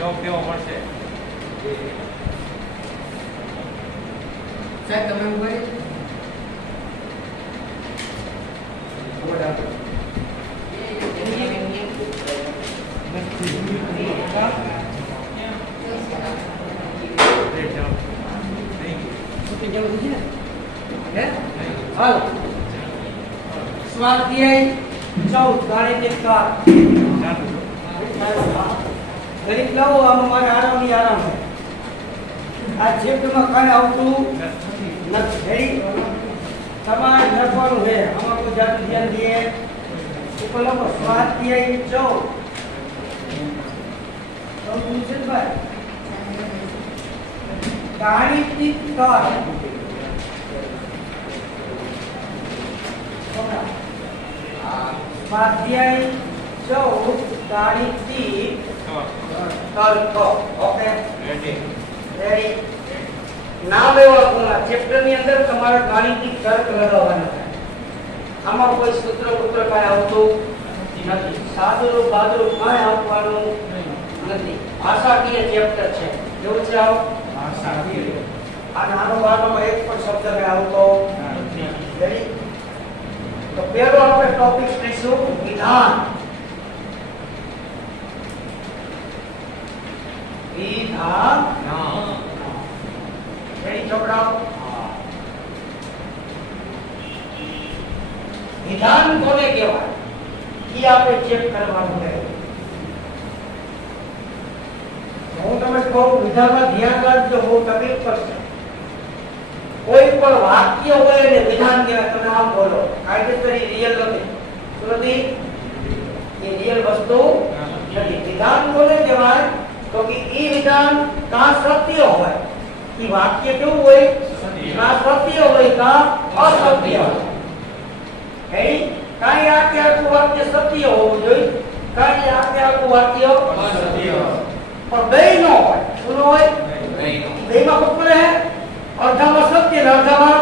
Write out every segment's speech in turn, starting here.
લોક કેવો મળશે સાહેબ તમે ઉભા स्वाध्याय 14 गाणितिक कार गणित लाओ हमारे आराम ही आराम है आज चैप्टर में काई आवतु નથી તમારે લખવાનું છે આમાં કોઈ જાતનું ધ્યાન દઈએ ઉપર લખો સ્વાધ્યાય 14 તો મુજબ ગાણિતિક કાર स्वाध्याय 14 गाणितिक तर्क ओके रेडी नाम एवा चैप्टर ની અંદર તમારે ગાણિતિક તર્ક લગાવવાનો છે આમાં કોઈ સૂત્ર પુત્ર કાય આવતું નથી સાદુરૂપ બાદુરૂપ કાય આવવાનું નથી ભાષાકીય ચેપ્ટર છે કેવું છે આવ ભાષાકીય આ નાનો બારમાં એક પણ શબ્દ મે આવતો નથી રેડી तो पहलो આપણે ટોપિક લઈશું વિધાન વિધાન રેડી છોકરાઓ વિધાન કોને કહેવાય ઈ આપણે ચેક કરવાનું છે હું તમને કહું વિધાનમાં ધ્યાન રાખજો બહુ તકલીફ પડશે कोई पर वाक्य होय ने विधान के તમે આમ બોલો કાયદેસરી રિયલ નથી ये रियल वस्तु नहीं विधान बोले कहेवाय तो कि ई विधान का सत्य होय ई वाक्य क्यों होय का सत्य होय का असत्य होय है काई आके आखું वाक्य सत्य होવું જોઈએ काई आके आखું वाक्य असत्य पर બે નો હોય શું હોય બે માં કોણ है अर्धमा सत्य ने अर्धमा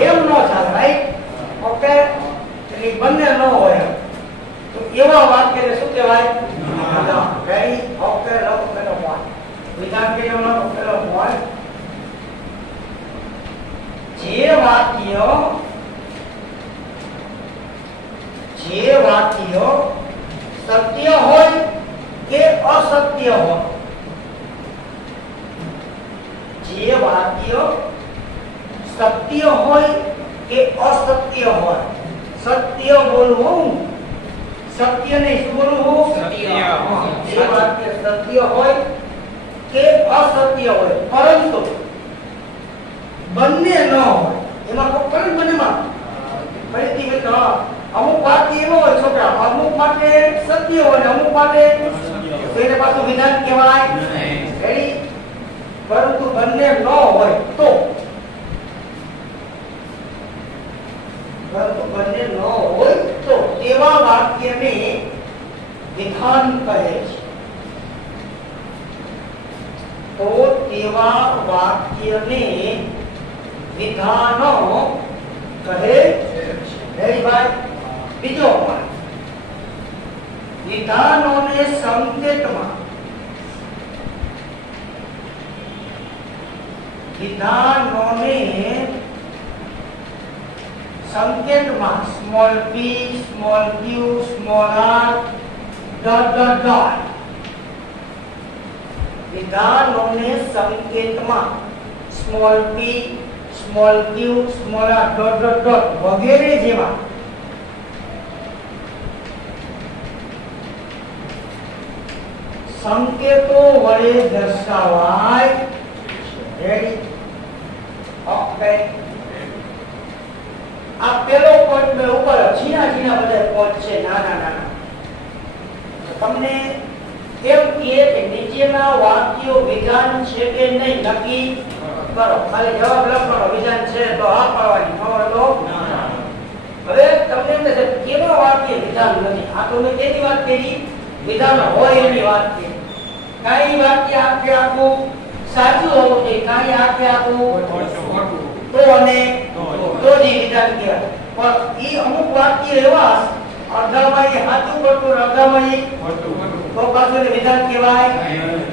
एम नो चाले राइट ओके એટલે બંને ન હોય તો એવા વાક્યને શું કહેવાય વિધાન રેડી ઓકે લખો પેલો પોઈન્ટ વિધાન કેવો પેલો પોઈન્ટ જે વાક્ય સત્ય હોય કે અસત્ય હોય જે વાક્ય સત્ય હોય કે અસત્ય હોય સત્ય બોલવું સત્ય નહીં શું બોલવું સત્ય જે વાક્ય સત્ય હોય કે અસત્ય હોય પરંતુ બંને ન હોય એમાં કોઈ બંનેમાં ફરીથી મિત્રો અમુક વાક્ય એવો હોય છોકરા અમુક માટે સત્ય હોય અમુક માટે તેને પાછું વિધાન કહેવાય રેડી परंतु બંને ન હોય તો તેવા વાક્યને વિધાન કહે છે તો તેવા વાક્યને વિધાનો કહે છે ભાઈ બીજો વિધાનોને સંકેતમાં विधानों संकेत में small p small q small r dot dot dot विधानों संकेत में small p small q small r dot dot dot वगैरह जेवा संकेतों वडे दर्शावाय रेडी ओके આ પેલો પોઈન્ટ મે ઉપર ઝીણા ઝીણા બધા પોઈન્ટ છે નાના નાના તમને એમ કહે કે નીચેના વાક્યો વિધાન છે કે નહીં નક્કી કરો ખાલી જવાબ લખવાનો વિધાન છે તો હા પાડવાની ન હોય તો ના હવે તમને એમ થશે કેવા વાક્ય વિધાન નથી આ તો મેં કેની વાત કરી વિધાન હોય એની વાત કરી કાઈ વાક્ય આખે આખું સાચું હોવું જોઈએ કાઈ આખે આખું ખોટું તો અને તો જ વિધાન કહેવાય પણ ઈ અમુક વાક્ય એવા અર્ધમાં ઈ સાચું ખોટું અર્ધમાં ઈ ખોટું તો પાછું એને વિધાન કહેવાય.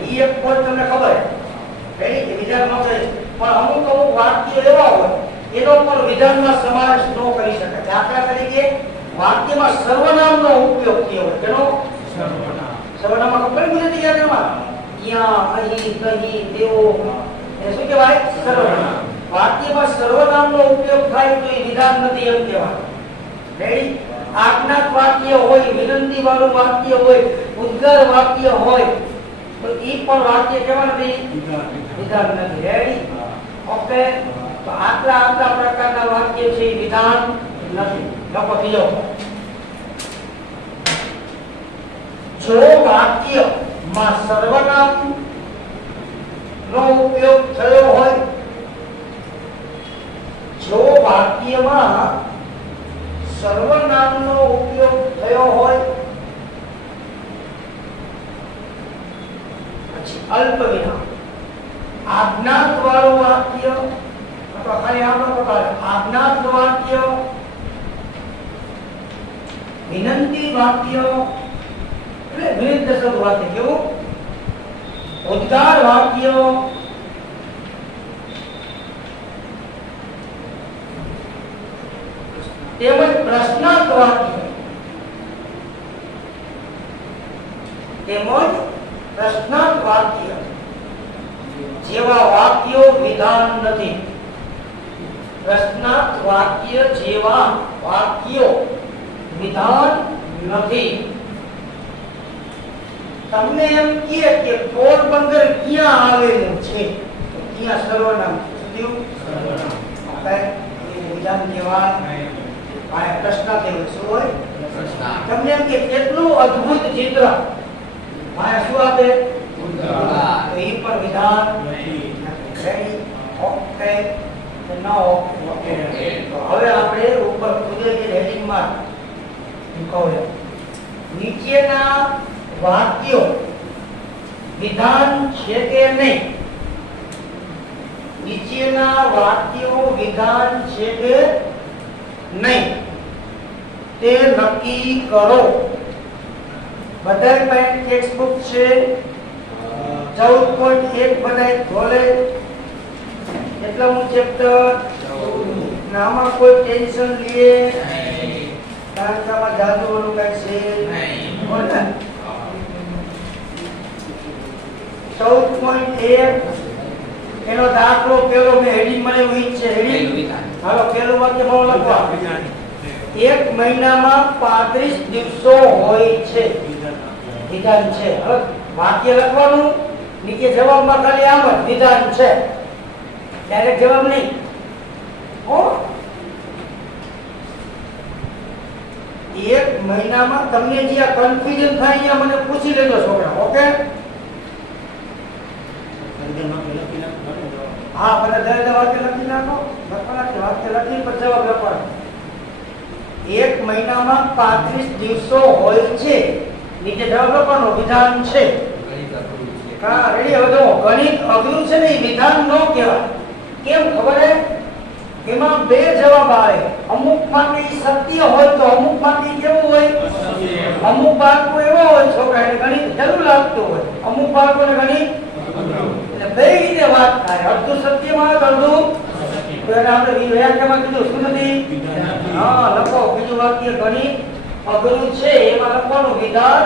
ઈ એક પોઈન્ટ તમને ખબર છે કે વિધાન ન કહે, પણ અમુક વાક્ય એવા હોય એનો પણ વિધાનમાં સમાવેશ ન કરી શકાય. દાખલા તરીકે વાક્યમાં સર્વનામનો ઉપયોગ થયો હોય. તેનો સર્વનામમાં ખબર ગુજરાતી યાદમાં યા, અહીં, તહીં, તેઓ, એ શું કહેવાય? સર્વનામ. વાક્યમાં સર્વનામનો ઉપયોગ થાય તો એ વિધાન નથી એમ કહેવાય. રેડી? આજ્ઞાત વાક્ય હોય, વિનંતી વાળું વાક્ય હોય, ઉદ્ગાર વાક્ય હોય તો ઈ પણ વાક્ય કેવા નથી? વિધાન નથી. રેડી? ઓકે. તો આટલા પ્રકારના વાક્ય છે એ વિધાન નથી. લખો બીજો. જો વાક્યમાં સર્વનામ નો ઉપયોગ થયો હોય, જો વાક્યમાં સર્વનામનો ઉપયોગ થયો હોય, પછી અલ્પ વિરામ, આજ્ઞાત વાળું વાક્ય અથવા ખાલી આનો પ્રકાર આજ્ઞાત વાક્ય, વિનંતી વાક્ય એટલે વિરુદ્ધ વાક્ય, કેવું? ઉદ્ગાર વાક્ય, તેમજ પ્રશ્નાર્થ વાક્ય, જેવા વાક્યો વિધાન નથી. પ્રશ્નાર્થ વાક્ય જેવા વાક્યો વિધાન નથી. તમને એમ કહે કે પોરબંદર ક્યાં આવેલું છે, તો ક્યાં સર્વનામ થયું? વિધાન કહેવાય. આ પ્રશ્નાર્થ એવું શું હોય? તમને એમ કે કેટલું અદ્ભુત ચિત્ર, માયા શું આપે? તો એ પણ વિધાન નથી. ઓકે. હવે આપણે ઉપર કુદરતી હેડિંગમાં લખો, નીચેના વાક્યો વિધાન છે કે નહીં? નીચેના વાક્યો વિધાન છે કે નહીં તે નક્કી કરો. બધા પાસે ટેક્સ્ટ બુક છે 14.1 બધાય ખોલે. એટલાનું ચેપ્ટર. આમાં કોઈ ટેન્શન લે કારણ કે આમાં જાદુ વાળું કઈ છે નહીં. 14.1 એનો દાખલો પેલો મેં હેડિંગ મને એવું ઈચ્છે. હેડિંગ હાલો પેલું વાક્ય બહુ લખવા. એક મહિનામાં 35 દિવસો હોય છે. વિધાન છે. હવે વાક્ય લખવાનું, નીચે જવાબમાં ખાલી આમ જ વિધાન છે, ડાયરેક્ટ જવાબ નહીં. એક મહિનામાં તમને જે કન્ફ્યુઝન થાય અહીંયા મને પૂછી લેજો છોકરા. ઓકે? હા, બધા દરેક વાક્ય લખી નાખો. વાક્ય લખી પછી જવાબ લખવાનો. એક મહિનામાં 35 દિવસો હોય છે, નીચે જવાબ લખવાનો વિધાન છે. હા, રેડી? હવે તો ગણિત અઘરું છે ને, વિધાન નો કહેવાય. કેમ ખબર હે? એમાં બે જવાબ આવે. અમુક માટે સત્ય હોય તો અમુક માટે કેવું હોય? અમુક બાળકો એવો હોય છોકરાને ગણિત જરૂર લાગતું હોય, અમુક બાળકોને ગણિત એટલે બે રીતે વાત થાય. અડધું સત્યમાં અડધું તો એને આપણે વ્યાખ્યામાં કીધું શું નથી? હા, લખો બીજું વાક્ય ગણિત અઘરું છે એમાં લખવાનું વિધાન.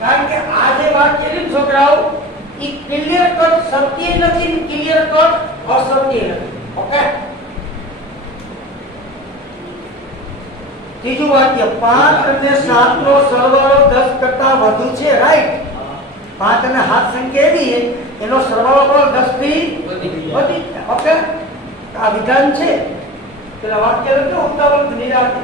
કારણ કે આ જે વાક્ય છે છોકરાઓ ઈ ક્લિયર કટ સત્ય નથી, ક્લિયર કટ અસત્ય નથી. ઓકે? ત્રીજું વાક્ય 5 અને 7 નો સરવાળો 10 કરતા વધુ છે. રાઈટ? 5 અને 7 સંખ્યા એવી એનો સરવાળો પણ 10 થી વધી. ઓકે? આ વિધાન છે. પેલા વાક્ય લખો ઉતાવળ નિરાતે.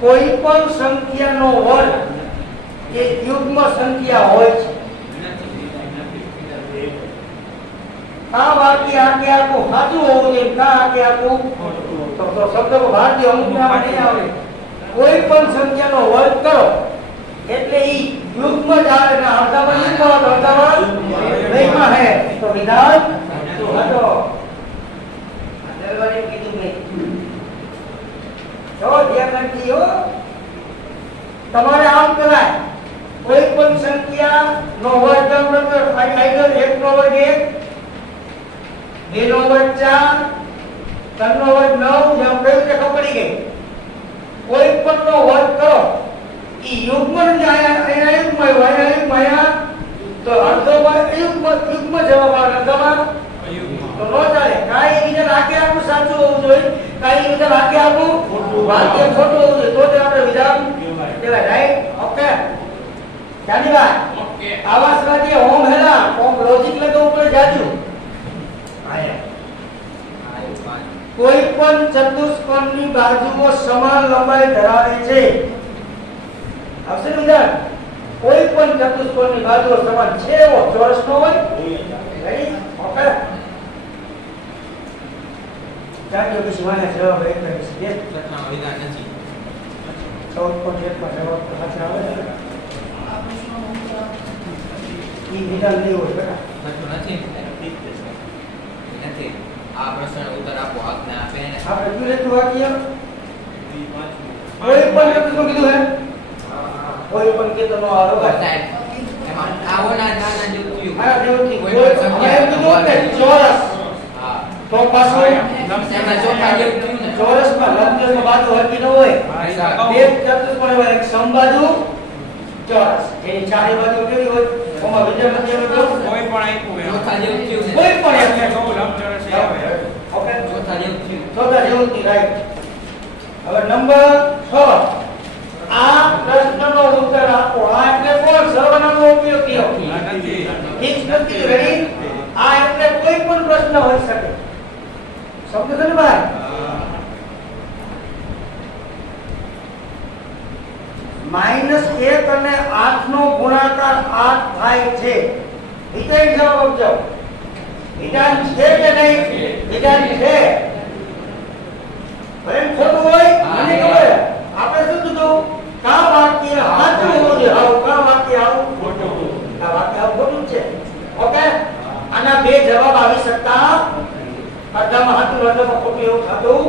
કોઈ પણ સંખ્યાનો વર્ગ એ યુગ્મ સંખ્યા હોય છે. કા વાક્ય આગે આખું સાચું હોવું જોઈએ, કા આગે આખું તો શબ્દ ભારતીય અમુકમાં નહીં આવે. કોઈ પણ સંખ્યાનો વર્ગ કરો એટલે ઈ યુગ્મ જ આવે ને અર્ધમાં યુગ્મ આવે, અર્ધમાં દ્વયમાં હે તો વિધાન હતો. દરવાજે કીધું નહીં જો ધ્યાન રાખજો. તમારે આમ કરાય, કોઈ પણ સંખ્યા નો વર્ગ નંબર આઈધર 1 નો વર્ગ 1, 2 નો વર્ગ 4, 3 નો વર્ગ 9, જેમ કહ્યું તે ખબર ગઈ. કોઈ પણ નો વર્ગ કરો ઈ યુગ્મ જ આયા યુગ્મ આયા તો અર્ધમાં યુગ્મ જવાબ આવે, અર્ધમાં તો નો ચાલે. કાઈ વિધાન આગે આખું સાચું હોવું જોઈએ, કાઈ વિધાન આગે આખું વાક્ય ખોટું હોવું જોઈએ, તો જ આપણે વિધાન કહેવાય. રાઈટ? Okay Janibhai, okay. આવા સ્વાધ્યાય હોમ હેલા હોમ લોજિક લગાવવું પડે જાજુ. કોઈ પણ ચતુષ્કોણની બાજુઓ સમાન લંબાઈ ધરાવે છે. આવશે ને વિધાન? કોઈ પણ ચતુષ્કોણની બાજુઓ સમાન છે એવો ચોરસ નો હોય. રેડી? ઓકે જાજો કે સુવાના જવાબ એક છે. yes પ્રશ્ન વિધાન નથી. 14.1 માં જવાબ સાચો આવે છે. આ પ્રશ્ન ઈ વિધાન નહીં હોય બેટા. પ્રશ્ન નથી નથી. આ પ્રશ્નનો ઉત્તર આપો આજ્ઞા આપે ને આપણે શું લેતું વાક્ય કોઈ પણ કીધું હે કોઈ પણ કીધું નો આવો સાહેબ એમાં આવો ના ના જેવું આ જેવું કોઈ પણ કીધું કે ચોરસ હા તો પાછો એમાં ચોથા જેવું થયું ને ચોરસમાં લંબચોરસ બાજુ હરકી ન હોય બે ચતુષ્કોણ હોય એક સમબાજુ ચોરસ એની ચારે બાજુ કેવી હોય ઓમાં વિજય મધ્યનો કોઈ પણ આપ્યું ચોથા જેવું થયું ને કોઈ પણ એટલે તો લંબચોરસ આવે. ઓકે ચોથા જેવું થયું રાઈટ. હવે નંબર 6 આ પ્રશ્નનો ઉત્તર આપો. આ એટલે કોણ સર્વનામનો ઉપયોગ કયો નથી ઠીક નથી. રેડી? આ એટલે કોઈ પણ પ્રશ્ન હોઈ શકે. સમજો છો ને ભાઈ? -1 અને 8 નો ગુણાકાર 8 થાય છે. વિધાન જવાબ આપજો. વિધાન છે કે નહીં? વિધાન છે. ભલે ખોટું હોય મને ખબર. આપણે શું કીધું? કા વાક્ય સાચું હોવું જોઈએ, આવું કા વાક્ય આવું ખોટું. આ વાક્ય આવું ખોટું છે. ઓકે આના બે જવાબ આવી શકતા. અડધામાં સાચું અડધામાં ખોટું એવું થતું.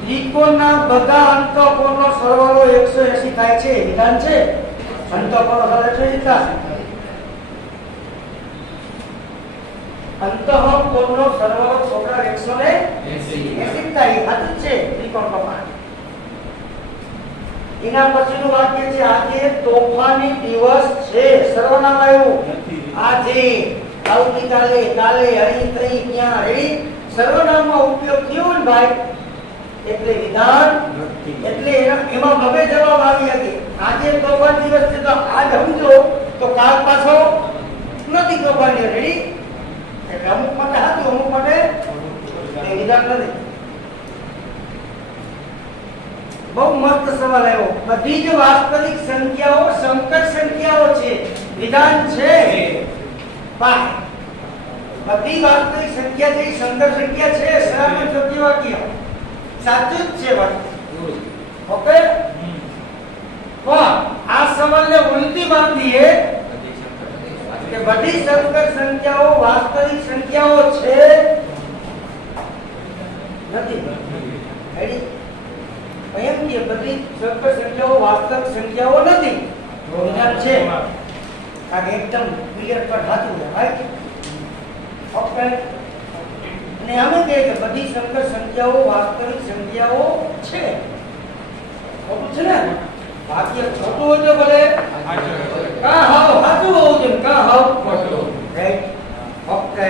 ત્રિકોણના બધા અંતઃકોણનો સરવાળો 180 થાય છે. વિધાન છે. અંતઃકોણનો સરવાળો 180 થાય. અંતઃકોણનો સરવાળો છોકરા 180 થાય. સાચું છે. ત્રિકોણ પ્રમાણ. એના પછીનું વાક્ય છે આજે તોફાની દિવસ છે. સર્વનામ આવ્યું આજે, આવતીકાલે, કાલે, અહીં, તહીં, ક્યાં. રેડી? સર્વનામમાં ઉપયોગ થયો ને ભાઈ એટલે વિધાન એટલે એમાં બબે જવાબ આવી હતી. આજે તોફાન દિવસ છે તો આજ સમજો તો કાલ પાછો નથી તોફાન દિવસ. રેડી? એટલે અમુક માટે હતું, અમુક માટે વિધાન નથી. બહુ મસ્ત સવાલ આવ્યો. બધી જ વાસ્તવિક સંખ્યાઓ સંકર સંખ્યાઓ છે. વિધાન છે. બધી વાસ્તવિક સંખ્યા છે સંકર સંખ્યા છે. સરાસર સત્ય વાક્ય સાચું જ છે. ઓકે પણ આ સવાલને ઉલટી બાંધીએ કે બધી સંકર સંખ્યાઓ વાસ્તવિક સંખ્યાઓ છે નથી. રેડી? એમ કે બધી સંકર સંખ્યાઓ વાસ્તવિક સંખ્યાઓ નથી. વિધાન છે. આ એકદમ ક્લિયર કટ હતું રાઈટ? ઓકે અને આમે કહે કે બધી સંકર સંખ્યાઓ વાસ્તવિક સંખ્યાઓ છે. ખોટું છે ને? વાક્ય ખોટું હોય તો ભલે કા હાવ સાચું હોવું જોઈએ, કા હાવ ખોટું. રાઈટ? ઓકે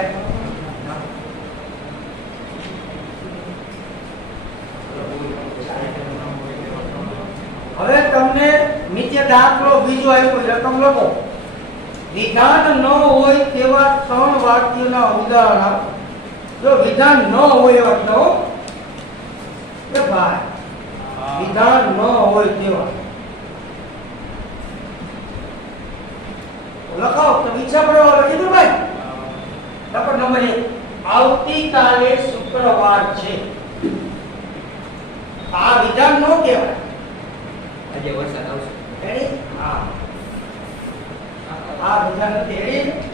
હવે તમને નીચે દાખલો બીજો આપ્યો રકમ લખો. વિધાન ન હોય તેવા 3 વાક્યોના ઉદાહરણ આપો. જો વિધાન ન હોય એવા તો કે ભાઈ વિધાન ન હોય તેવા લખાઓ તો ઈચ્છા પડવા લખી દો ભાઈ. લખો નંબર 1 આવતીકાલે શુક્રવાર છે. આ વિધાન નો કહેવાય. આજે વરસાદ આવશે. રેડી? હા. આ વિધાન નથી. રેડી?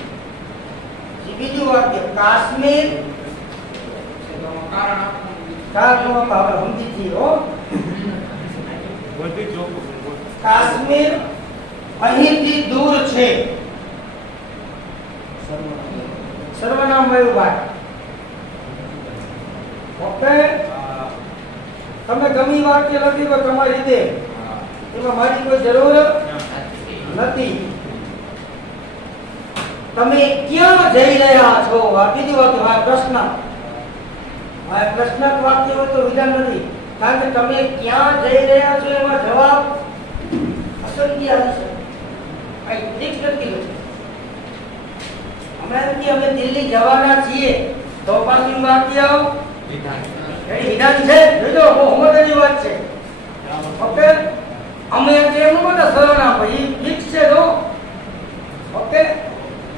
બીજું વાક્ય કાશ્મીર કારણ આપણે સમજી છીએ હો. કાશ્મીર અહીંથી દૂર છે. સર્વનામ મળ્યું ભાઈ. ઓકે, તમે ગમી વાક્ય લખી હોય તમારી રીતે, એમાં મારી કોઈ જરૂર નથી. તમે ક્યાં જઈ રહ્યા છો? આ બીજું વાક્ય. આ પ્રશ્ન. આ પ્રશ્નાર્થ વાક્ય હોય તો વિધાન નથી, કારણ કે તમે ક્યાં જઈ રહ્યા છો એમાં જવાબ અસંખ્ય હશે. આ ફિક્સ નથી છે. હમણાં એમ કે અમે દિલ્હી જવાના છીએ તો પાછું વાક્ય વિધાન. એ વિધાન છે. જોજો હોમવર્કની વાત છે. ઓકે, અમે કેમ બધા સર્વનામ ભાઈ ફિક્સ છે જો. ઓકે,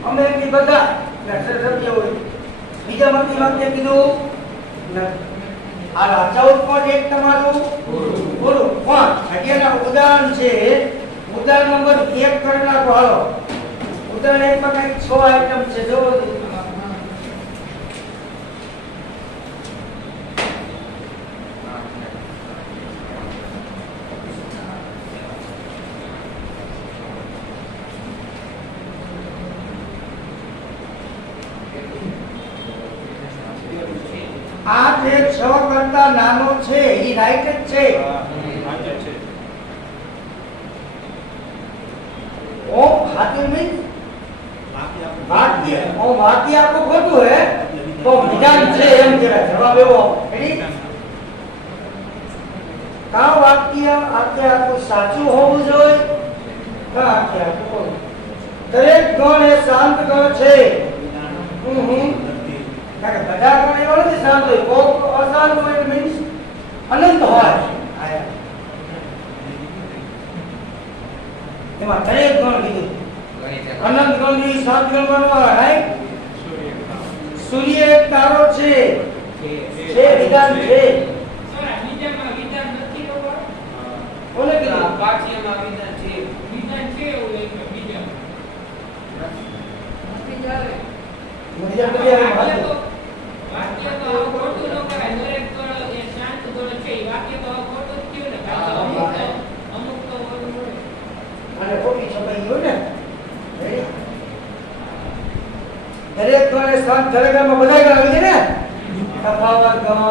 અમે એમની બધા સત્ય હોય. બીજા માંથી વાક્ય કીધું આ 14.1 તમારું પૂરું. પણ અત્યારના ઉદાહરણ છે. ઉદાહરણ નંબર 1 કરી નાખો. હાલો, ઉદાહરણ 1 માં કઈક 6 આઈટમ છે. જો આ જે 6 કરતા નાનો છે એ રાઈટ જ છે. ઓ ખાતે મીન્સ વાક્ય. ઓ વાક્ય આખું ખોટું હે તો વિધાન છે એમ કહેવાય. જવાબ એવો. રેડી? કા વાક્ય આખું સાચું હોવું જોઈએ. કા આખું દરેક ગણ એ શાંત ગણ છે. કારણ કે બધા ગણ એવા નથી શાંત હોય. કોક અશાંત હોય મીન્સ અનંત હોય. એમાં દરેક ગણ કીધું. અનંત ગણ ની સાત ગણ માં રાઈટ. સૂર્ય એક તારો છે. છે વિધાન છે. વિધાનમાં વિધાન નથી લોકો. કોને કીધું? વાક્યમાં વિધાન છે. વિધાન છે એવું એક બીજા. નથી ચાલે. વિધાન કરી આવે વાક્ય તો ખોટું ન કરાય. દરેક ગણ એ શાંત ગણ છે. વાક્ય તો ખોટું જ થયું ને. કારણ કે અમુક તો ઓલું હોય. અને ખોટી છપાઈ ગયું ને. દરેક ગણ એ શાંત. દરેક ગણમાં બધા ગણ આવી જાય ને. તફાવત ગણ,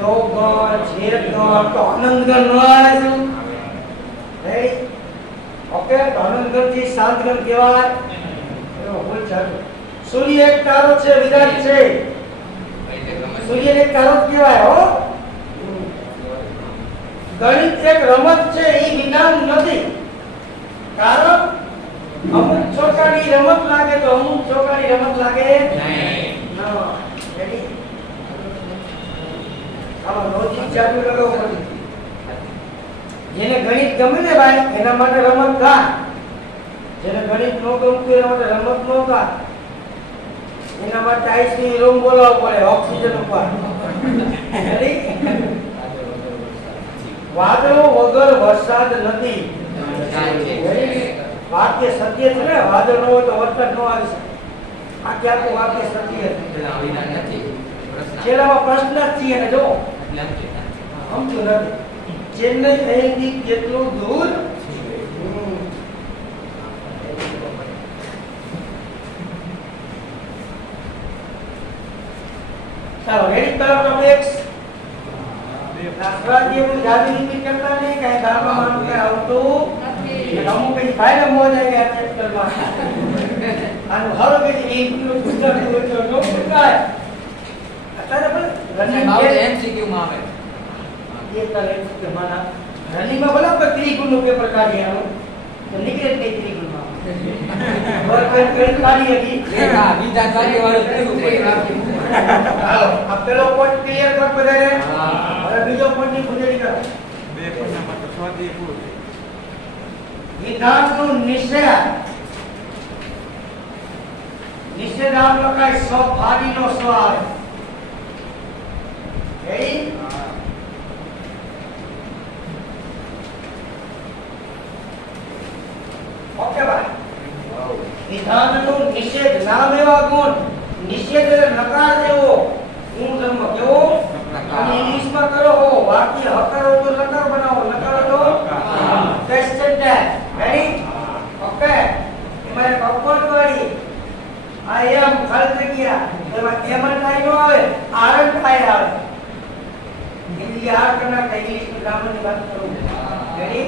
યોગ ગણ, છેદ ગણ, તો અનંત ગણ ન આવે છે. રેડી? ઓકે, તો અનંત ગણ થી શાંત ગણ કહેવાય. એનો ભૂલ ચાલુ. સૂર્ય એક તારો છે. વિધાન છે. સૂર્ય એક તારો જ કહેવાય હો. ગણિત એક રમત છે. એ વિધાન નથી. કારણ અમુક ચોકાની રમત લાગે તો અમુક ચોકાની રમત લાગે નહીં. રેડી? આમાં લોજિક ચાલુ લગાવવું પડે. જેને ગણિત ગમે ને ભાઈ એના માટે રમત ગા. જેને ગણિત ન ગમતું એના માટે રમત ન ગા. એના માટે આઈસક્રીમ રૂમ બોલાવવો પડે ઓક્સિજન ઉપર. વાદળો વગર વરસાદ નથી. વાક્ય સત્ય છે ને. વાદળ ન હોય તો વરસાદ ન આવી શકે. આખે આખું વાક્ય સત્ય છે. છેલ્લામાં પ્રશ્ન જ છે ને. જો સમજ્યું નથી. ચેન્નઈ અહીંથી કેટલું દૂર? ચાલો રેડી? તરફ એક્સ રાષ્ટ્રવાદી એવું જાદુ રીતિ કરતા નહીં. કઈ ગામમાં માનું કઈ આવતું નથી. અમુક કઈ ભાઈ ને મોજ આવી ગયા એક્સેલમાં. આનું હરો કે છે ઇન્ક્લુડ ગુજરાતી હોય તો નો પૂછાય. અત્યારે પણ રનિંગ એમસીક્યુ માં આવે. એ તારે એમસીક્યુ માના રનિંગમાં ભલે આપણે ત્રિગુણનું પેપર કાઢીએ આનું તો નીકળે જ નહીં ત્રિગુણમાં. વર્ક કરી કાઢી હતી. વિધાન વાળું હાલો આ પેલો પોઈન્ટ ક્લિયર કર બધાને. હવે બીજો પોઈન્ટ ની ખુદેડી કરો. બે પન્નામાં તો સ્વાધ્યાય પૂરું. વિધાનનું નિશ્ચય નિષેધ આમ લખાય સ્વભાગીનો સ્વ આવે. રેડી? ઓકે ભાઈ. વિધાનનો નિષેધ નામ એવા ગુણ. નિષેધ એટલે નકાર દેવો. ગુણ ધર્મ કેવો? અને ઇંગ્લિશમાં કરો હો વાક્ય હકારો તો નકાર બનાવો, નકારો તો ક્વેશ્ચન ટેગ. રેડી? ઓકે. એમાં એક અપવર્ડ વાળી આઈ એમ ખાલી જગ્યા એમાં એમ થાય નો આવે, આર થાય આવે. હિન્દી આર કરના ઇંગ્લિશ ગ્રામરની વાત કરું. રેડી?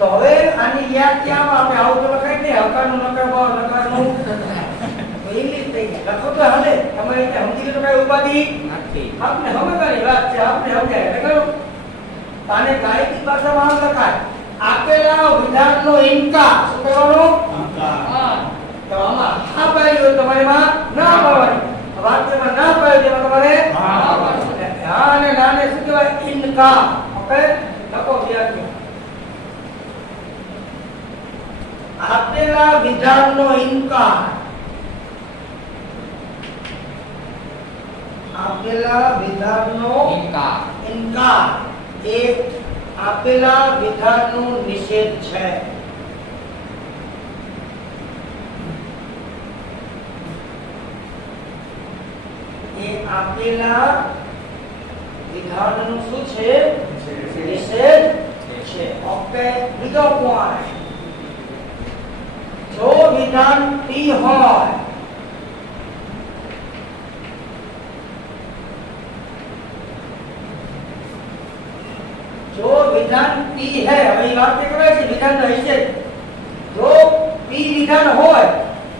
તો હવે આની યાદ ક્યાં આપણે આવું તો લખાય ને હકારનું નકાર ભાવ નકારનું તો ઇંગ્લિશ થઈ ગયા. લખો તો હાલે. તમારે એટલે સમજી તો કઈ ઉપાધિ નથી. આપણે સમજવાની વાત છે, આપણે સમજાય એટલે કરો. આને ગાણિતિક ભાષામાં આમ લખાય આપેલા વિધાનનો ઇનકાર. શું કહેવાનું? તો આમાં હા પાડ્યું હોય તમારે માં ના પાડવાની. વાક્યમાં ના પાડ્યું તેમાં તમારે હા પાડવાની. હા અને નાને શું કહેવાય? ઇનકાર. ઓકે? લખો વ્યાખ્યા. આપેલા વિધાનનો ઇનકાર. આપેલા વિધાનનો ઇનકાર એ આપેલા વિધાનનો નિષેધ છે. એ આપેલા વિધાનનું શું છે? નિષેધ છે. ઓકે. બીજો પોઈન્ટ. જો વિધાન પી હોય जो विधान पी है अभी बात कराय છે વિધાન નો નિષેધ. જો પી વિધાન હોય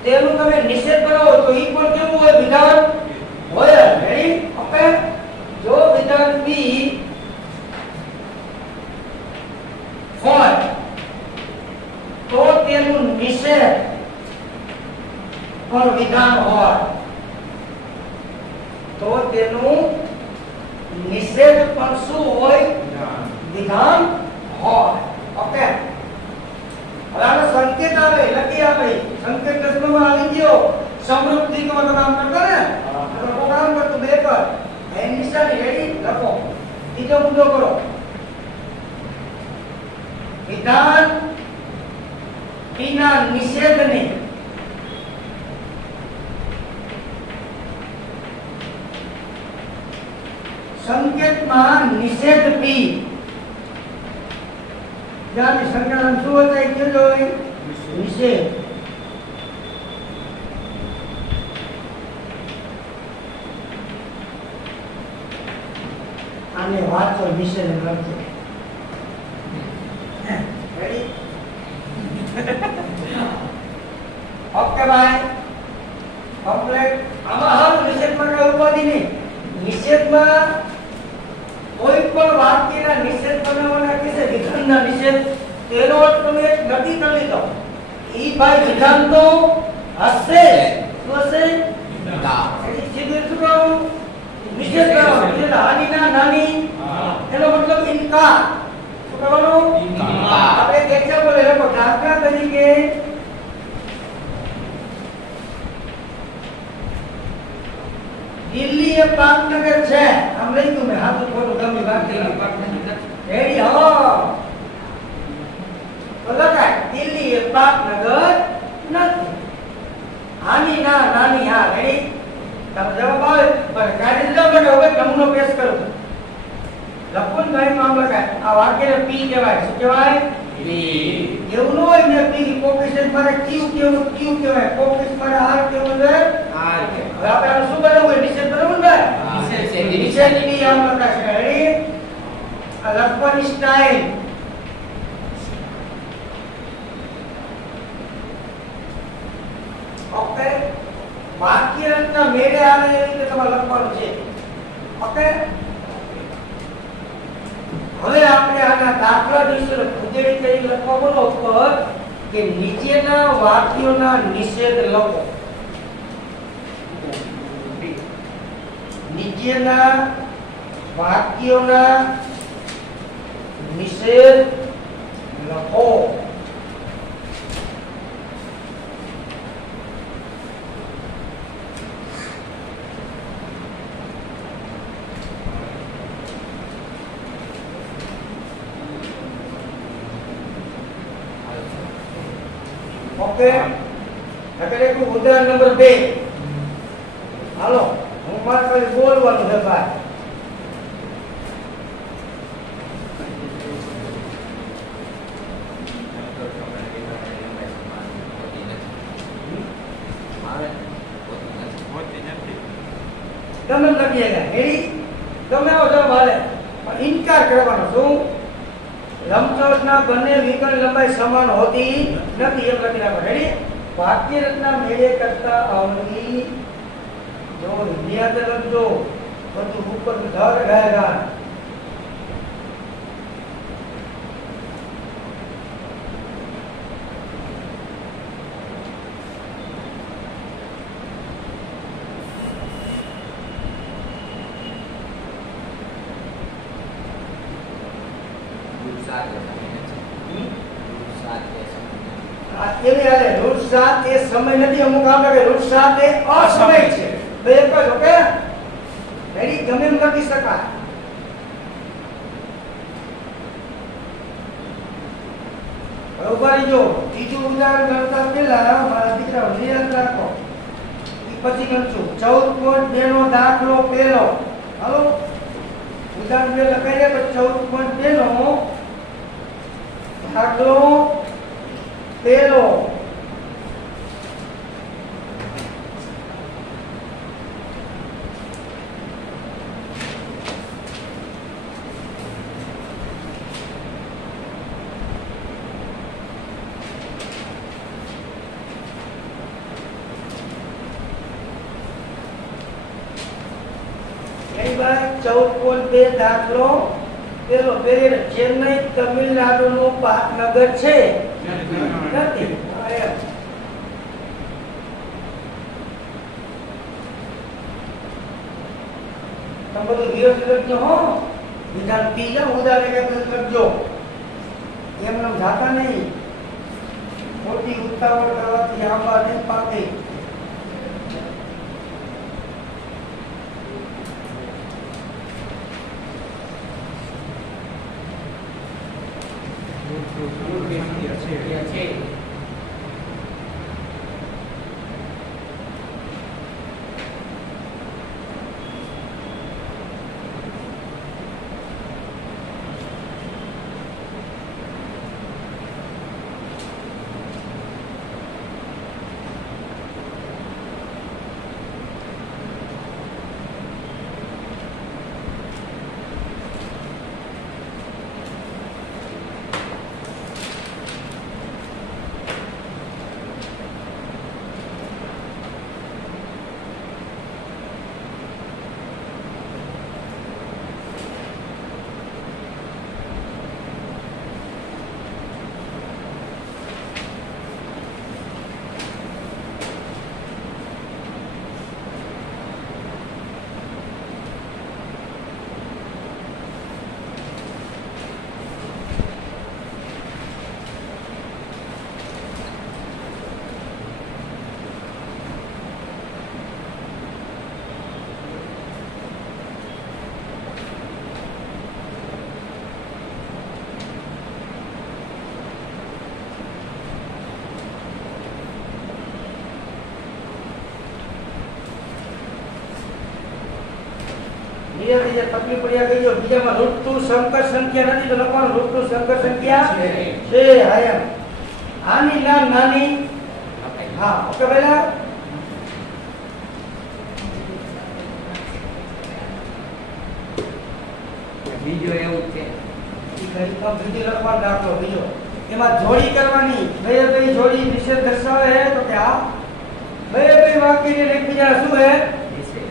તેનું તમે નિષેધ કરો તો ઈ પણ કેવું હોય? વિધાન હોય. રેડી? ઓકે. જો વિધાન પી હોય તો તેનું નિષેધ પણ વિધાન હોય. તો તેનું નિષેધ પણ શું હોય? વિધાન હોય. ઓકે. હવે આનો સંકેત આવે લખી આપે. સંકેત દસમામાં આવી ગયો. સમૃદ્ધિ કો નામ કરતો ને તો પ્રોગ્રામ કર તું બે કર. એ નિશાની રેડી લખો. બીજો મુદ્દો કરો. વિધાન પીના નિષેધને સંકેતમાં નિષેધ પી જાની સંકેતન શું હોય કે જોઈ નિષેધ. આને વાંચો નિષેધ લખજો. રેડી? ઓકે ભાઈ. કમ્પ્લીટ. આમાં હાલ નિષેધમાં કઈ ઉપાધિ નહીં. નિષેધમાં કોઈ પણ વાક્યના નિષેધ બનાવવાના કે છે વિધાનના નિષેધ તેનો અર્થ તમે એક નક્કી કરી લીધો. ઈ ભાઈ વિધાન તો હશે. શું હશે? એની સીધી શું કહું? નિષેધ કરવાનો. એટલે હાની ના નાની એનો મતલબ ઇનકાર. શું કરવાનું? ઇનકાર. આપણે એક એક્ઝામ્પલ લખો. દાખલા તરીકે દિલ્હી એ પાટનગર છે. આમ લઈ ગયું મેં હાથ ઉપર ગમે વાત કરી પાટનગર. રેડી? હા. તો લખાય દિલ્હી એ પાટનગર નથી. હાની ના નાની હા. રેડી? તમે જવાબ આવે પણ કાઢી દો બેટા. હવે નમૂનો પેશ કરું. લખો ને ભાઈ નામ લખાય. આ વાક્યને પી કહેવાય. શું કહેવાય? પી. એવું ન હોય ને પી કોફિશિયન્ટ મારે ક્યુ કેવું ક્યુ કહેવાય. કોફિશ મારે આર કેવું છે આર કે. હવે આપણે આનું શું બનાવવું? નિષેધ બનાવવું ને ભાઈ. નિષેધ પી આમ લખાશે. રેડી? આ લખવાની સ્ટાઇલ. ઓકે. વાક્ય રચના મેળે આવે એ રીતે તમારે લખવાનું છે. ઓકે. હવે આપણે આના દાખલા વિશે ખુદેડી કરી લખવાનો પર કે નીચેના વાક્યોના નિષેધ લખો. નીચેના વાક્યોના નિષેધ લખો. ઓકે એટલે એક ઉદાહરણ નંબર 2 હાલો હું મારે ખાલી બોલવાનું છે ભાઈ તમે લખીએगा રેડી તમે આવો જવાબ હાલે પણ ઇનકાર કરવાનો શું લંબચોરસના બંને વિકર્ણ લંબાઈ સમાન હોતી નથી એમ લખી નાખો રેડી વાક્ય રચના મેળે કરતા આવડી જો હિન્દી લખજો બધું ઉપર ધર રહેગા રૂટ 7 એ સમય નથી અમુક આમ લાગે રૂટ 7 એ અસમય છે બે એક જ ઓકે રેડી ગમે એમ લખી શકાય બરોબર જો ત્રીજું ઉદાહરણ કરતા પહેલા મારા દીકરા નિયંત્રણ રાખો પછી કરશું 14.2 નો દાખલો પહેલો હાલો ઉદાહરણ બે લખાઈ દે તો 14.2 નો દાખલો પહેલો દાખલો પેલો ચેન્નઈ તમિલનાડુ નું પાટનગર છે નથી તમે બધું વ્યવસ્થિત લખજો હો વિધાન ત્રીજા ઉદાહરણ એક લખજો એમને જાતા નહીં મોટી ઉતાવળ કરવાથી આંબા નહીં પાકે તકલીફ પડ્યા ગઈ બીજામાં √2 સંકર સંખ્યા નથી તો લખવાનું √2 સંકર સંખ્યા છે આયા આની નાની હા ઓકે બેલા બીજો એવું છે બીજો લખવાનો દાખલો બીજો એમાં જોડી કરવાની બે બે જોડી નિષેધ દર્શાવે હે તો કે આ બે બે વાક્યને એકબીજા શું હે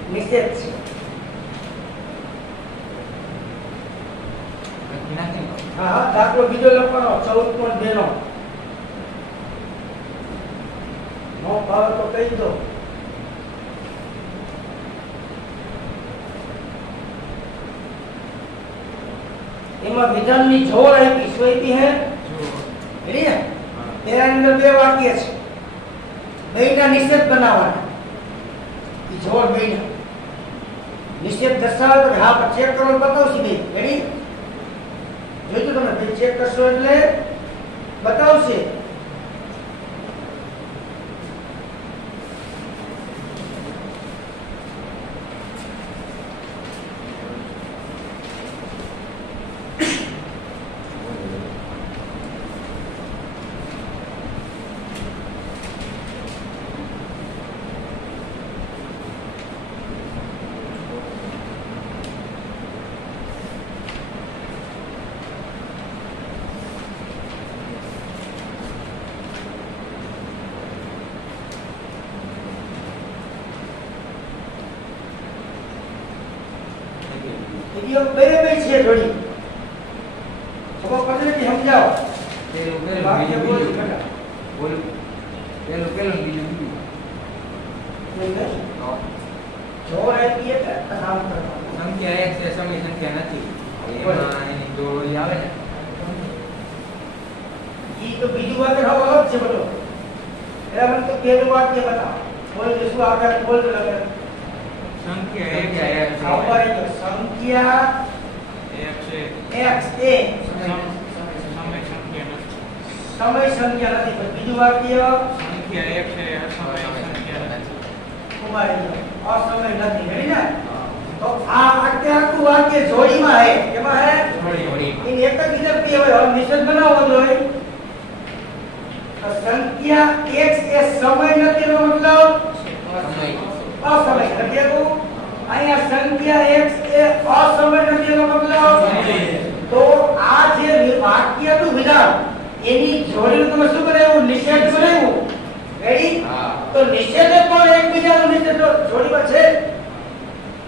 નિષેધ છે હા દાખલો બીજો લખવાનો 14.2 નો નો ભાવ તો કહી દો એમાં વિધાનની જોડ આપી શું આપી હે રેડી તેના અંદર બે વાક્ય છે બેના નિષેધ બનાવવાના ઈ જોડ બેના નિષેધ દર્શાવે તો હા પર ચેક કરો બતાવશી બે રેડી જોઈતું તમે બે ચેક કરશો એટલે બતાવશે વિડિયો બે છે જોડી ખબર પડે કે સમજાવો વાક્ય બોલ બેટા બોલ પેલું બીજું જોર આપીએ કે કામ કરવાનું સંખ્યા એક છે સમય સંખ્યા નથી એમાં એની જોડી આવે ને ઈ તો બીજું વાક્ય હાવ અલગ છે બધો એલા મને તો પેલું વાક્ય બતાવો બોલ કે શું આગળ બોલ તો લગે સંખ્યા એક છે આવું તો સંખ્યા એક છે x એ સમય સંખ્યા નથી પણ બીજું વાક્ય સંખ્યા એક છે સમય સંખ્યા નથી કુમારી અસમય નથી હે ને તો આ આખું વાક્ય જોડીમાં હે કેમાં હે જોડી इन एक જ વિકલ્પ હોય હવે નિષેધ બનાવવો જોઈએ તો સંખ્યા x એ સમય નથી એનો મતલબ અસમય એટલે કે અહીંયા સંખ્યા x એ અસમય નથી એનો મતલબ તો આ જે વાક્યનું વિધાન એની જોડીનું તમે શું બનાવ્યું નિષેધ બનાવ્યું રેડી તો નિષેધે પણ એકબીજાનો નિષેધ જોડીમાં છે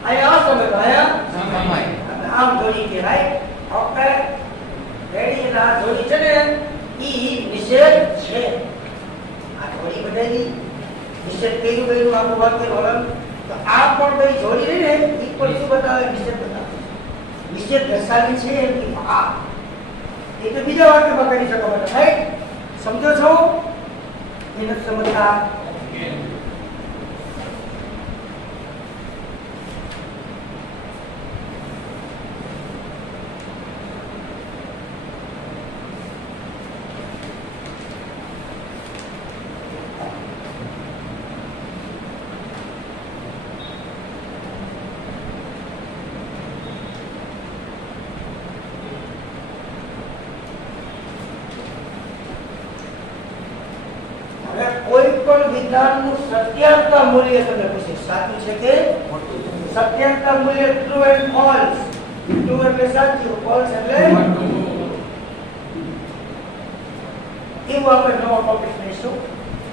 અહીંયા અસમય તો અહીંયા આમ જોડી કહેવાય ઓકે રેડી ના જોડી છે ને ઈ નિષેધ છે આ જોડી બધાની નિષેધ કયું આપણું વાક્ય વર્ણન તો આ પણ કઈ જોડી રહી ને ઈ પણ શું બતાવે નિષેધ બતાવે નિષેધ દર્શાવી છે એની આ એ તો બીજા વાક્યમાં કરી શકો બેટા રાઈટ સમજો છો એ નથી સમજતા કોઈ પણ વિધાનનું સત્યાંકતા મૂલ્ય તમને પૂછે સાચું છે કે ખોટું સત્યાંકતા મૂલ્ય ટ્રુ એન્ડ ફોલ્સ ટ્રુ એટલે સાચું ફોલ્સ એટલે એવું આપણે નવો ટોપિક લઈશું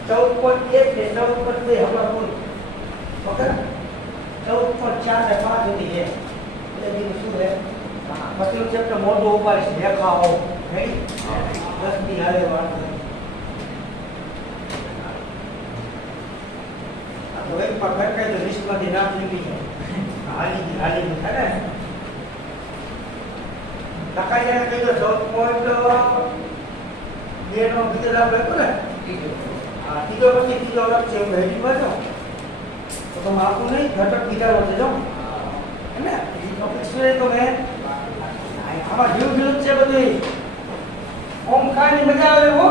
14.1 ને 14.2 હમણાં પૂરું ઓકે 14.4 ને 5 સુધી છે એટલે બીજું શું છે પછીનું ચેપ્ટર મોટું ઉપાડીશ રેખાઓ રેડી 10 ની હારે વાત તો એક પકડ કે તો લિસ્ટમાંથી નામ નીકળી જાય હાલી થાય ને લખાઈ જાય કે 14.2 નો બીજો દાબ લખ્યો ને હા ત્રીજો પછી ત્રીજો અલગ છે એવું હેડિંગ વાંચો તો તમે આપું નહીં ઘટક બીજા વાંચે જો હે ને એ ટોપિક શું તો મેં આમાં જીવ છે બધી ઓમ ખાની મજા આવે હો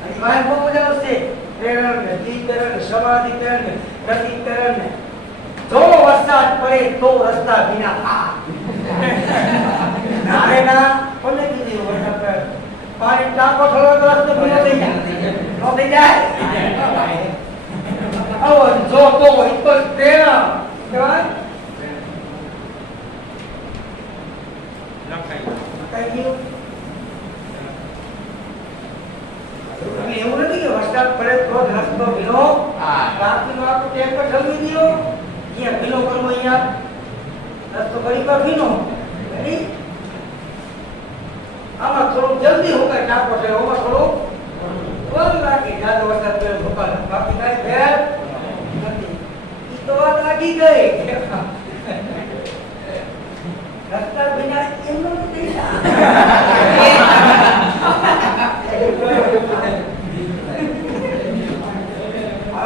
અને મારે બહુ મજા આવશે પ્રેરણ ને દીકરણ સમાધિકરણ ને પ્રતિકરણ ને જો વરસાદ પડે તો રસ્તા વિના આ નારે ના કોને કીધું વરસાદ પડે પાણી ટાંકો થોડો તો રસ્તો ભીનો થઈ જાય નો થઈ જાય આવો જો તો હોય તો પ્રેરણ કહેવાય લખાઈ ગયું એવું નથી કે વરસાદ પડે તો રસ્તો ભીનો રાતનો આપણું ટેન્કર ઠલવી દીધો અહીંયા ભીનો કરવો અહીંયા રસ્તો કરી પર ભીનો રેડી આમાં થોડું જલ્દી હુકાય ટાંકો છે ઓમાં થોડું વાર લાગે જાજો વરસાદ પડે હુકાય બાકી કાંઈ ફેર નથી ઈ તો વાત લાગી ગઈ રસ્તા વિના એમનો નથી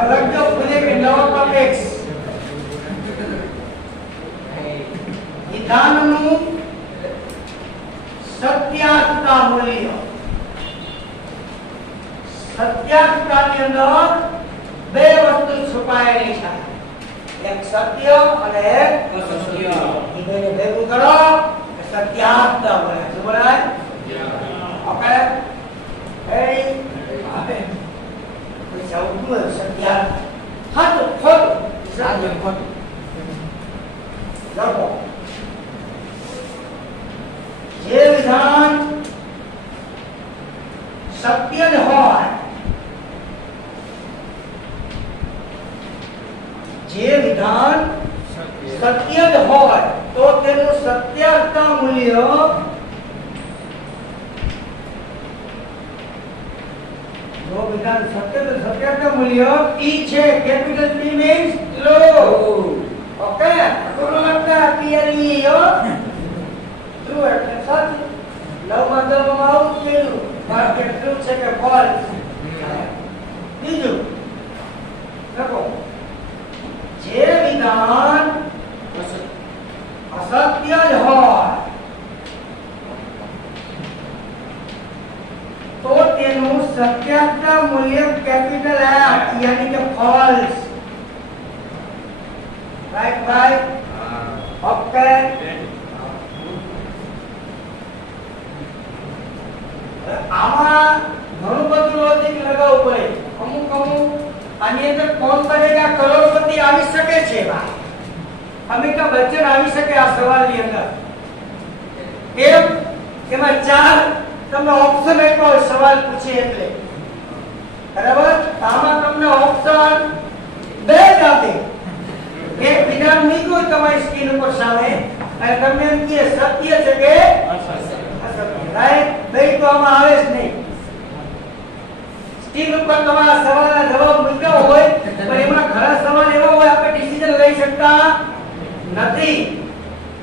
લખજો ખુલે કે નવો ટોપિક્સ વિધાનનું સત્યાંકતા મૂલ્ય સત્યાંકતાની અંદર બે વસ્તુ છુપાયેલી છે એક સત્ય અને એક અસત્ય એ બેને ભેગું કરો સત્યાંકતા મળે શું બોલાય ઓકે સત્યાંક સાચું ખોટું સાચું ખોટું લખો જે વિધાન સત્ય જ હોય જે વિધાન સત્ય જ હોય તો તેનું સત્યાર્થતા મૂલ્ય જો વિધાન સત્ય તો સત્યાર્થતા મૂલ્ય T છે. Capital T means true. Okay true લખતા ક્લિયરલી યો ટ્રુ એટલે સાચું. લવમાં દવામાં આવું પેલું બાકી ટ્રુ છે કે ફોલ્સ. બીજું લખો જે વિધાન અસત્ય જ હોય તો તેનું સત્યાર્થતા મૂલ્ય કેપિટલ F યાની કે ફોલ્સ. રાઈટ ભાઈ? ઓકે. આમાં ઘણું બધું લોજિક લગાવવું પડે. અમુક આની અંદર કોણ કરેગા કરોડપતિ આવી શકે છે ભાઈ. અમિતાભ બચ્ચન આવી શકે આ સવાલની અંદર. કેમ? એમાં ચાર તમને ઓપ્શન આપ્યો સવાલ પૂછે એટલે. બરાબર? આમાં તમને ઓપ્શન બે જ આપે. એક વિધાન મૂક્યું તમારી સ્ક્રીન ઉપર સામે અને તમને એમ કે સત્ય છે કે અસત્ય. રાઈટ? બે તો આમાં આવે જ નહીં. સ્ક્રીન ઉપર તમારા સવાલના જવાબ મૂક્યા હોય પણ એમાં ઘણા સવાલ એવા હોય આપણે ડિસિઝન લઈ શકતા નથી.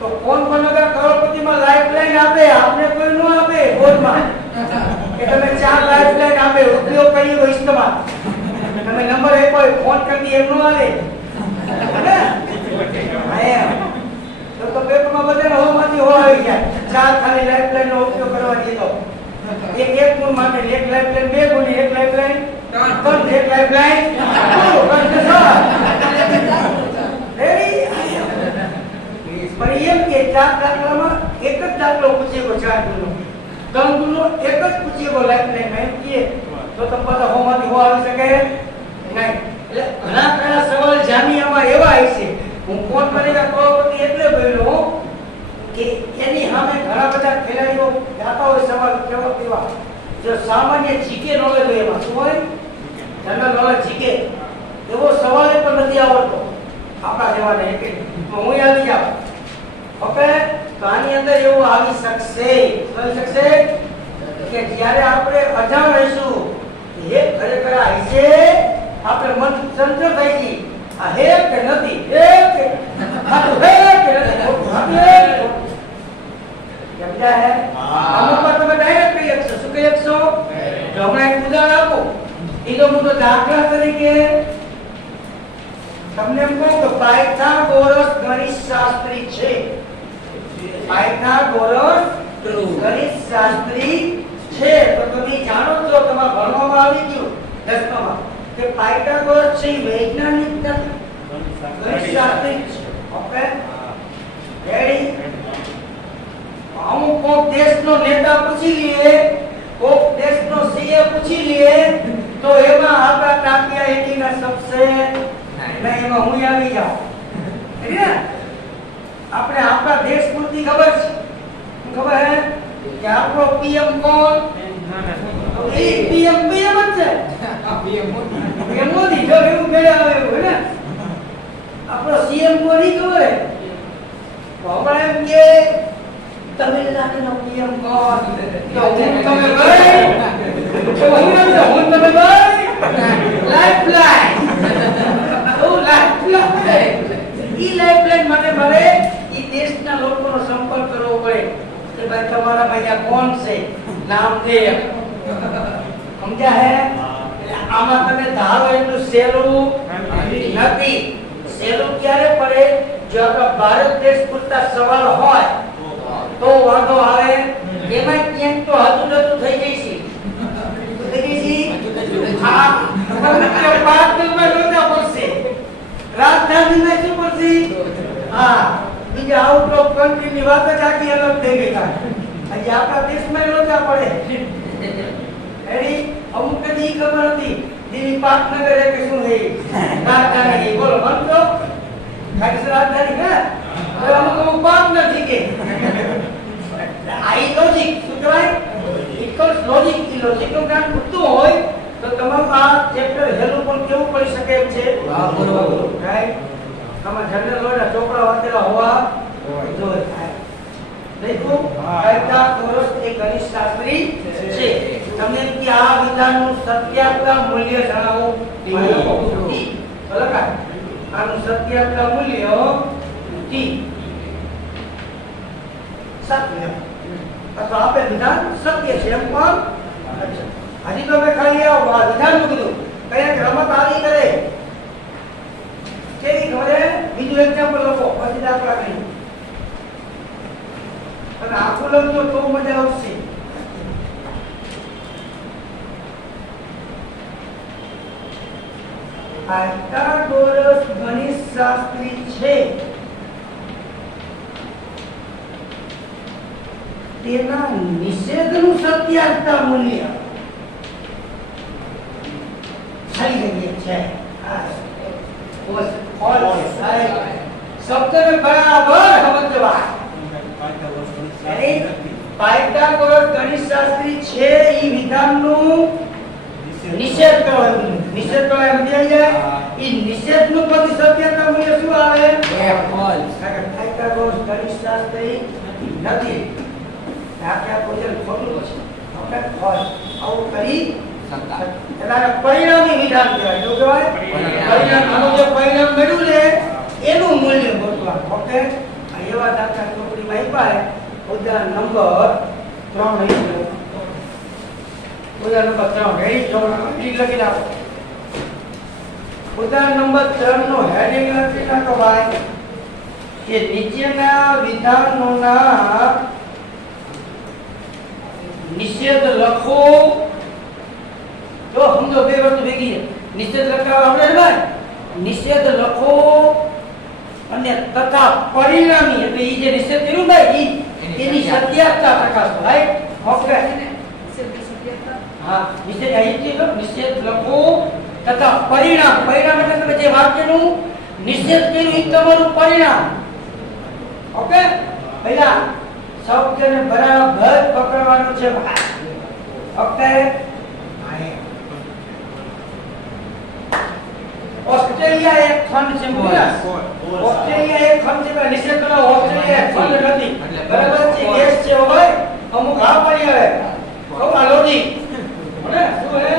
તો કોણ બનેગા કરોડપતિમાં લાઇફલાઇન આપે, આપને કોઈ નો આપે બોર્ડમાં કે તમે 4 લાઇફલાઇન આપે, ઉપયોગ કરી લો ઇસ્તેમાલ. તમે નંબર આપ્યો ફોન કરી એમ નો આલે હે તો પેપરમાં બધાને હોમાંથી હો આવી જાય. 4 ખાલી લાઇફલાઇન નો ઉપયોગ કરવા દીધો. એક ગુણ માટે એક લાઇફલાઇન, બે ગુણ એક લાઇફલાઇન, ત્રણ એક લાઇફલાઇન, રેડી. પણ એમ કે 4 દાખલામાં એક જ દાખલો પૂછ્યો 4 ગુણનો, 3 ગુણનો એક જ પૂછ્યો લાઇફલાઇન એમ કે તો તમે બધા હોમાંથી હો આવી શકે નહીં. એટલે ઘણા સવાલ જામિયામાં એવા હશે. હું કોણ બનેગા કરોડપતિ એટલે બોલ્યો કે એની સામે ઘણા બધા ખેલાડીઓ ગાતા હોય સવાલ કેવા કેવા. જો સામાન્ય જીકે નોલેજ હોય એમાં શું હોય? જનરલ નોલેજ જીકે એવો સવાલ પણ નથી આવડતો આપણા જેવાને. એક હું આવી જાઉં ઓકે. તો આની અંદર એવું આવી શકશે કે જ્યારે આપણે અજાણ રહીશું હે ખરેખર આ હશે આપણે મન સંચર થઈ ગઈ આ હે કે નથી, હે કે સાચું હે કે નથી, સાચું હે સમજ્યા હે? અમુક વાર તમે ડાયરેક્ટ કહી શકશો. શું કહી શકશો? જો હમણાં એક ઉદાહરણ આપો. ઈદો મુદ્દો દાખલા તરીકે તમને એમ કહું કે પાયથાગોરસ ગણિત શાસ્ત્રી છે. પાયથાગોરસ ગણિત શાસ્ત્રી છે તો તમે જાણો છો તમારા ભણવામાં આવી ગયું 10માં કે પાયથાગોરસ છે વૈજ્ઞાનિક ગણિત શાસ્ત્રી છે. Okay ready? અમુક કોક દેશનો નેતા પૂછી લઈએ, કોક દેશનો સીએ પૂછી લઈએ તો એમાં આપણા ટાંકિયા એકીના શબ્દ નહીં. એમાં હું આવી જાઉં. આપણે આપણા દેશ પૂરતી ખબર છે. ખબર હે કે આપણો પીએમ કોણ? એ પીએમ જ છે. પીએમ મોદી જો એવું કે આવે એવું હે ને. આપણો સીએમ કોની ખબર હે? તો હમણાં એમ કે તમિલનાડુનો પીએમ કોણ? તો હું તમે ભાઈ તો હું તમે ભાઈ લાઇફલાઇન ઈ લાઇફલાઇન માટે મારે ઈ દેશના લોકોનો સંપર્ક કરવો પડે કે ભાઈ તમારા ભાઈ કોણ છે, નામ દે. સમજ્યા હે? એટલે આમાં તમે ધારો એટલું સહેલું નથી. સહેલું ક્યારે પડે? જો આપણા ભારત દેશ પૂરતા સવાલ હોય તો વાંધો આવે. એમાં ક્યાંક તો હજુ થઈ જઈશી. રાજધાની શું પડશે? હા બીજા આઉટ ઓફ કન્ટ્રી ની વાત જ આખી અલગ થઈ ગઈ. આજે આપણા દેશમાં લોચા પડે. એડી અમુક દી ખબર હતી દિલ્હી પાટનગર કે શું થઈ રાજધાની. બોલો બનતો ખાલી રાજધાની હે અમુક પાટનગર થઈ ગઈ. આઈ લોજિક શું કહેવાય? Equals logic. લોજિક નું જ્ઞાન પૂરતું હોય તો તમારું આ ચેપ્ટર હેલું પણ કેવું પડી શકે એમ છે. રાઈટ? આમાં જનરલ હોય ને ચોપડા વાંચેલા હોવા જોઈએ. દેખો પાયથાગોરસ એક ગણિત શાસ્ત્રી છે. તમને કે આ વિધાનનું સત્યાત્મક મૂલ્ય જણાવો. બરાબર, આનું સત્યાત્મક મૂલ્ય t સત્ય અથવા આપેલ વિધાન સત્ય છે એમ પણ હજી તો મેં ખાલી આ વિધાનનું કીધું. કયા રમત આવી કરે કેવી ઘરે બીજું એક્ઝામ્પલ લખો પછી દાખલા કરી અને આખું લખજો તો મજા આવશે. પાયથાગોરસ ગણિત શાસ્ત્રી છે. તેના નિષેધનું સત્યાર્થતા મૂલ્ય ખાલી જગ્યા છે. શબ્દ में बराबर समझवा. પાયથાગોરસ ગણિત શાસ્ત્રી છે ઈ વિધાનનું નિષેધ કરવાનું. નિષેધ કરવા એમ થઈ જાય ઈ નિષેધનું પછી સત્યતા મૂલ્ય શું આવે? પાયથાગોરસ ગણિત શાસ્ત્રી નથી. આખા કોઈ ખોટું છે. આપણે હોય આવું કરી એટલે પરિણામી વિધાન કહેવાય. શું કહેવાય? પરિણામ. આનું જે પરિણામ મળ્યું છે એનું મૂલ્ય ગોતવાનું. ઓકે, એવા દાખલા ચોપડીમાં આપ્યા. ઉદાહરણ નંબર 3 લઈ લો. ઉદાહરણ નંબર 3 હેડિંગ લખી નાખો. ઉદાહરણ નંબર 3 નો હેડિંગ લખી નાખો ભાઈ કે નીચેના વિધાનોના નિષેધ લખો. જો સમજો બે વસ્તુ ભેગી છે. નિષેધ લખાવા આપણે ભાઈ નિષેધ લખો અને તથા પરિણામી એટલે ઈ જે નિષેધ કર્યું ભાઈ એની સત્યાત્મકતા પ્રકાશો. રાઈટ? ઓકે, હા, નિષેધ અહીં છે. નિષેધ લખો તથા પરિણામ. પરિણામ એટલે તમે જે વાક્યનું નિષેધ કર્યું એ તમારું પરિણામ. ઓકે, પહેલા શબ્દને બરાબર પકડવાનું છે. ઓકે, ઓસ્ટ્રેલિયા એક ખંડ છે. ઓસ્ટ્રેલિયા એક ખંડ છે. નિષેધ કરો ઓસ્ટ્રેલિયા એક ખંડ નથી. બરાબર છે, દેશ છે ભાઈ. અમુક હા પડી આવે તો આ લોજિક મને શું હે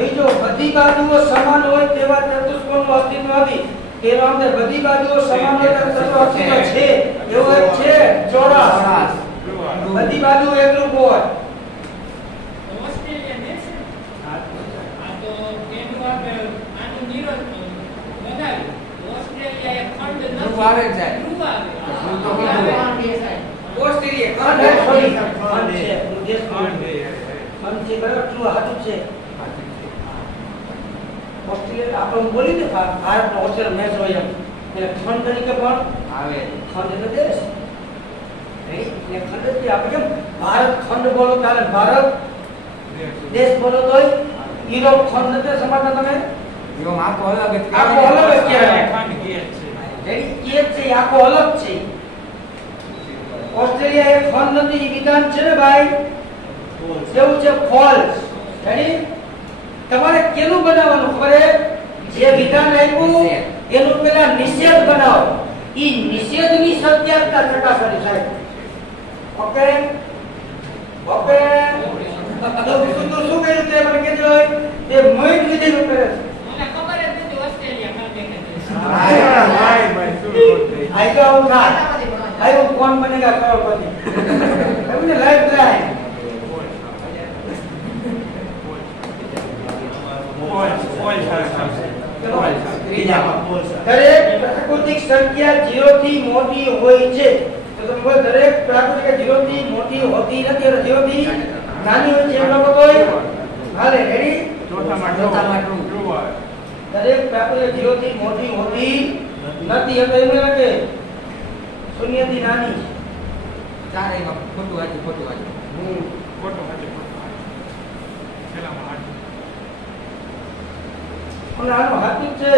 એ જો બધી બાજુઓ સમાન હોય તેવા ચતુષ્કોણનું અસ્તિત્વ નથી. તેનો અર્થ બધી બાજુઓ સમાન હોય તો અસ્તિત્વ છે. એવો એક છે ચોરસ. બધી બાજુ એકલું હોય. ઓસ્ટ્રેલિયા દેશ આ તો કેનું આપણે આનું નિરોધ બનાવી. ઓસ્ટ્રેલિયા એક ખંડ નથી. ધ્રુવ આવે જાય. ધ્રુવ આવે. ઓસ્ટ્રેલિયા ખંડ છે. દેશ ખંડ છે. બરાબર, શું હાચું છે? ઓસ્ટ્રેલિયા આપણે બોલી ને ભારતનો ઓસ્ટ્રેલિયા મેચ હોય એમ એટલે ખંડ તરીકે પણ આવે. ખંડ એટલે દેશ. એટલે ખંડ થી આપણે કેમ ભારત ખંડ બોલો ત્યારે ભારત દેશ બોલો તો યુરોપ ખંડ એટલે સમજતા તમે? એવો આખો અલગ જ આખો અલગ જ કહેવાય. ખંડ કે છે. એ છે આખો અલગ છે. ઓસ્ટ્રેલિયા એક ખંડ નથી. વિધાન છે ને ભાઈ કેવું છે? ફોલ્સ. રેડી? તમારે કેનું બનાવવાનું ખબર? જે વિધાન આપ્યું એનું પેલા નિષેધ બનાવો. ઈ નિષેધની સત્યાત્મકતા ચકાસવાની સાહેબ. Okay, okay. તો શું કહ્યું તે મને કહેજો. તે મોઈન લીધેલું કરે છે. મને ખબર જ નથી ઓસ્ટ્રેલિયા ખંડ કે ભાઈ શું બોલતે આઈ તો આવું થાય. આઈ કોણ બનેગા કરોડપતિ. તમને લાઈફ લાઈન દરેક પ્રાકૃતિક સંખ્યા 0 થી મોટી હોય છે. તો તમે બોલો દરેક પ્રાકૃતિક 0 થી મોટી હોતી નથી. 0 થી નાની હોય છે એમ લોકો કોઈ હાલે. રેડી? ચોથામાં ટ્રુ આવે. દરેક પ્રાકૃતિક 0 થી મોટી હોતી નથી. એટલે એમ લાગે શૂન્ય થી નાની. ચારેયમાં ખોટું વાંચ્યું, ખોટું વાંચ્યું. ખોટું વાંચે પેલામાં અને આનો હાથું છે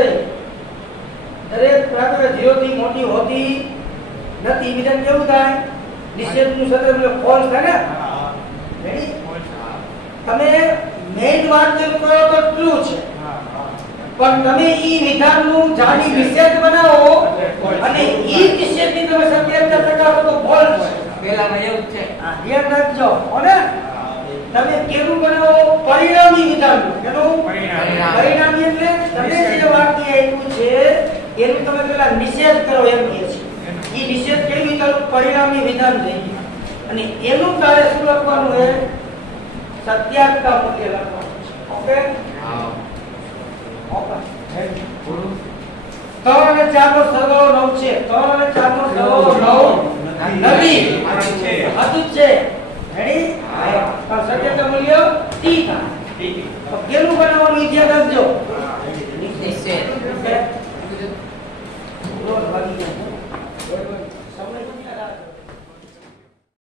દરેક પ્રાકૃતિક 0 થી મોટી હોતી નથી. વિધાન કેવું થાય? નિષેધનું સત્ર ફોલ્સ થાય ને. રેડી? તમે મેઇન વાક્ય કહો તો ટ્રુ છે, હા હા પણ તમે ઈ વિધાનનું જાણી નિષેધ બનાવો અને ઈ નિષેધની તમે સત્યાગ્રહ ટકાવો તો ફોલ્ટ છે. પેલામાં એવું જ છે. આ ધ્યાન રાખજો કોને તમે કેવું બનાવો પરિણામી વિધાનનું. કેનું પરિણામ પરિણામી એટલે તમે જે વાક્ય આપ્યું છે એનું તમે પેલા નિષેધ કરો એમ કહે છે. ઈ નિષેધ કેવી કરો? પરિણામી વિધાન થઈ ગયું. અને એનું તારે શું લખવાનું છે? સત્યાગ્રહ મૂલ્ય લખવાનું છે. ઓકે હા. ઓકે. પૂરું. 3 અને 4 નો સરવાળો 9 છે. 3 અને 4 નો સરવાળો 9 નથી. હતું છે. હતું જ છે. રેડી? હા. તો સત્યાગ્રહ મૂલ્ય t થાય. ઠીક તો કેનું બનાવવાનું ઈ ધ્યાન રાખજો.